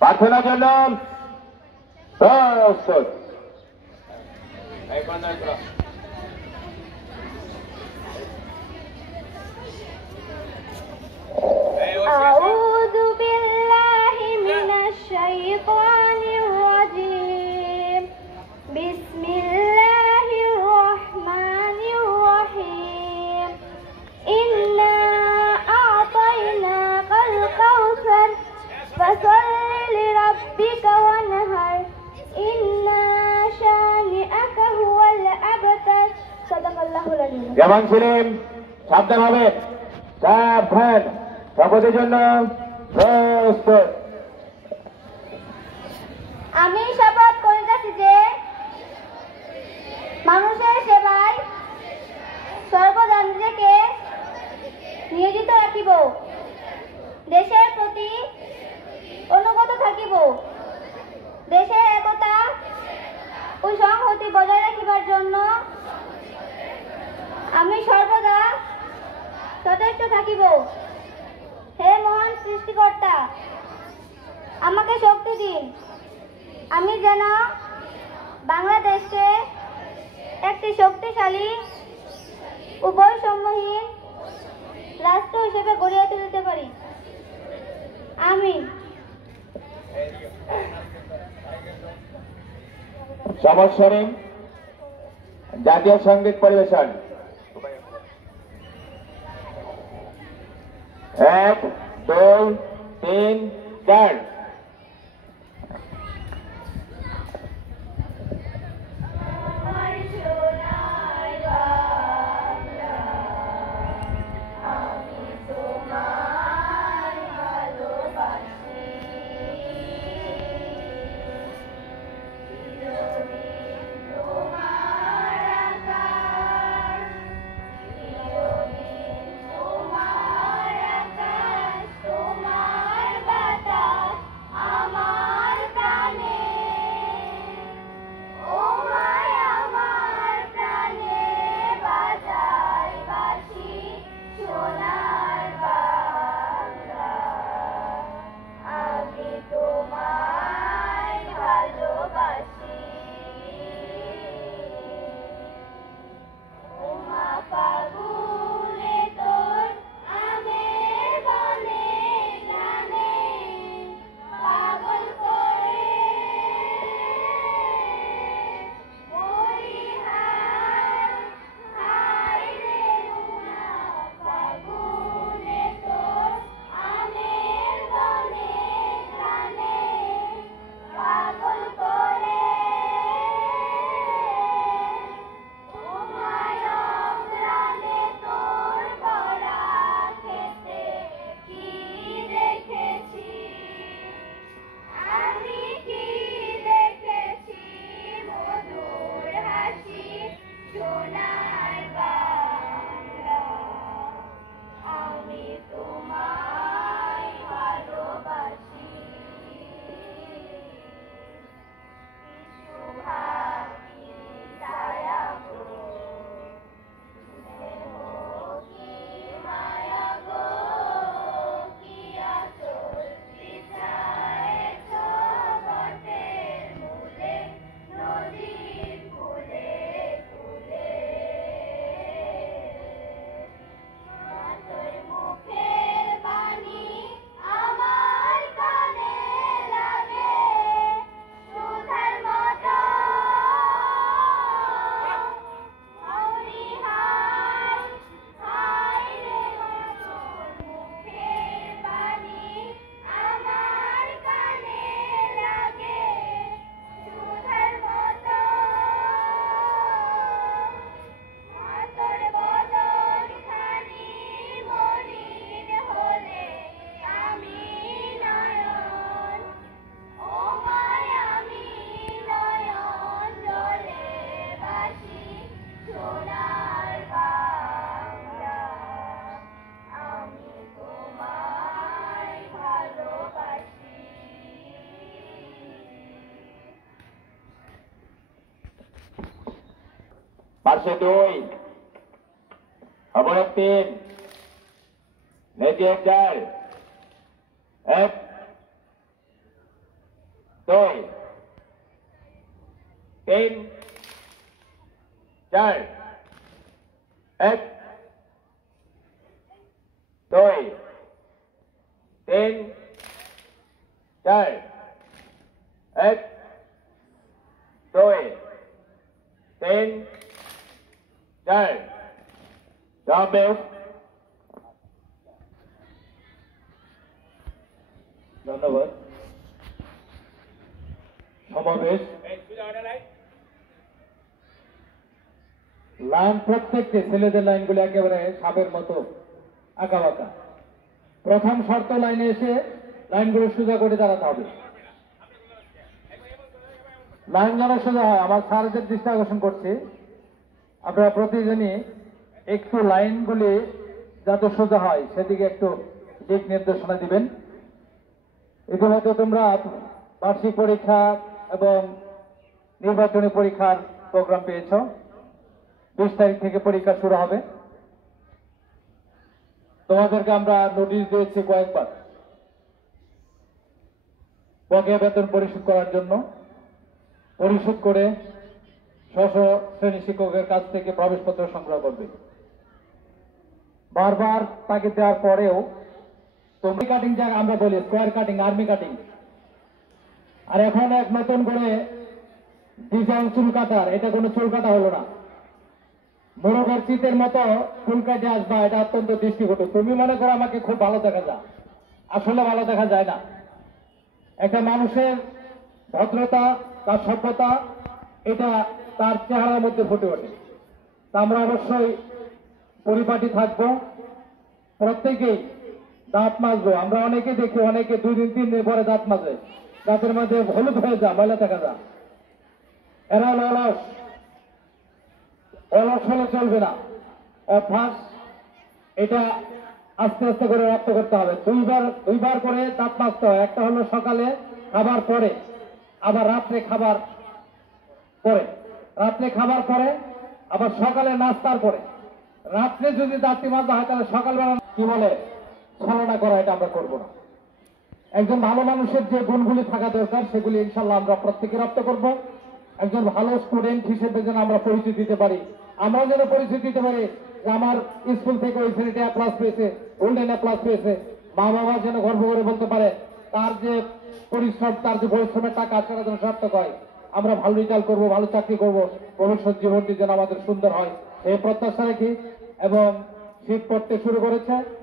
প্রার্থনার জন্য প্রস্তুত। أعوذ بالله من الشيطان الرجيم بسم الله الرحمن الرحيم إنا أعطيناك الكوثر فصل لربك وانهر إن شانئك هو الأبتر صدق الله العظيم জওয়ান ছিলেন সাবধান হবেন, সাবধান। শপথের জন্য প্রস্তুত। আমি শপথ করিতেছি যে মানুষের সেবায় সর্বদা নিজেকে নিয়োজিত রাখিব, দেশের প্রতি অনুগত থাকিব, দেশের একতা ও সংহতি বজায় রাখিবার জন্য আমি সর্বদা সচেষ্ট থাকিব। হে মহান সৃষ্টিকর্তা, আমাকে শক্তি দিন, আমি যেন বাংলাদেশকে একটি শক্তিশালী ও বৈষম্যহীন রাষ্ট্র হিসেবে গড়িয়ে তুলতে পারি। আমিন। শপথ স্বরূপ জাতীয় সঙ্গীত পরিবেশন। 1 2 3 4। পার্শ্ব 2 অবরোধ 3 নেটিভ 4 1 2 3 4 1 2 3 4 1 2 3 4 সমাবেশ ধন্যবাদ। সমাবেশ লাইন, প্রত্যেকটি ছেলেদের লাইনগুলো একেবারে সাপের মতো আঁকা বাঁকা। প্রথম শর্ত লাইনে এসে লাইনগুলো সোজা করে দাঁড়াতে হবে। লাইন যেন সোজা হয়, আমার স্যারদের দৃষ্টি আকর্ষণ করছি, আপনারা প্রতিদিনই একটু লাইনগুলি যাতে সোজা হয় সেদিকে একটু দিক নির্দেশনা দিবেন। ইতিমধ্যে তোমরা বার্ষিক পরীক্ষা এবং নির্বাচনী পরীক্ষার প্রোগ্রাম পেয়েছ। 20 তারিখ থেকে পরীক্ষা শুরু হবে। তোমাদেরকে আমরা নোটিশ দিয়েছি কয়েকবার বকেয়া বেতন পরিশোধ করার জন্য। পরিশোধ করে স্ব শ্রেণী শিক্ষকের কাছ থেকে প্রবেশপত্র সংগ্রহ করবে। বারবার তাকে দেওয়ার পরেও তুমি কাটিং, যা আমরা বলি স্কোয়ার কাটিং, আর্মি কাটিং, আর এখন এক নতুন করে ডিজাইন চুল কাটার, এটা কোনো চুল কাটা হলো না। মোরগের চিতের মতো চুল কাটে আসবা, এটা অত্যন্ত দৃষ্টিকটু। তুমি মনে করো আমাকে খুব ভালো দেখা যায়, আসলে ভালো দেখা যায় না। একটা মানুষের ভদ্রতা, তার সভ্যতা, এটা তার চেহারার মধ্যে ফুটে ওঠে। তা আমরা অবশ্যই পরিপাটি থাকবো, প্রত্যেকেই দাঁত মাজবো। আমরা অনেকে দেখি, অনেকে 2 দিন 3 দিন পরে দাঁত মাজে, দাঁতের মধ্যে হলুদ হয়ে যায়, ময়লা দেখা যায়। এরা হলো অলস, অলস হলে চলবে না। অভ্যাস এটা আস্তে আস্তে করে রপ্ত করতে হবে। দুইবার করে দাঁত মাজতে হয়। একটা হলো সকালে খাবার পরে, আবার রাত্রে খাবার পরে, রাত্রে খাবার পরে, আবার সকালে নাস্তার পরে। রাত্রে যদি দাঁতটি মাজা হয় তাহলে সকালবেলা কি বলে ছলনা করা, এটা আমরা করবো না। একজন ভালো মানুষের যে গুণগুলি থাকা দরকার সেগুলি ইনশাল্লাহ আমরা প্রত্যেকে রপ্ত করব। একজন ভালো স্টুডেন্ট হিসেবে যেন আমরা পরিচয় দিতে পারি, আমরা যেন পরিচয় দিতে পারি যে আমার স্কুল থেকে ওই ছেলেটি A+ পেয়েছে, গোল্ডেন A+ পেয়েছে। মা বাবা যেন গর্ব করে বলতে পারে তার যে পরিশ্রম, তার যে পরিশ্রমের টাকা সেটা যেন সার্থক হয়। আমরা ভালো রেজাল্ট করব, ভালো চাকরি করব, ভবিষ্যৎ জীবনটি যেন আমাদের সুন্দর হয় এই প্রত্যাশা রাখি। এবং শীত পড়তে শুরু করেছে।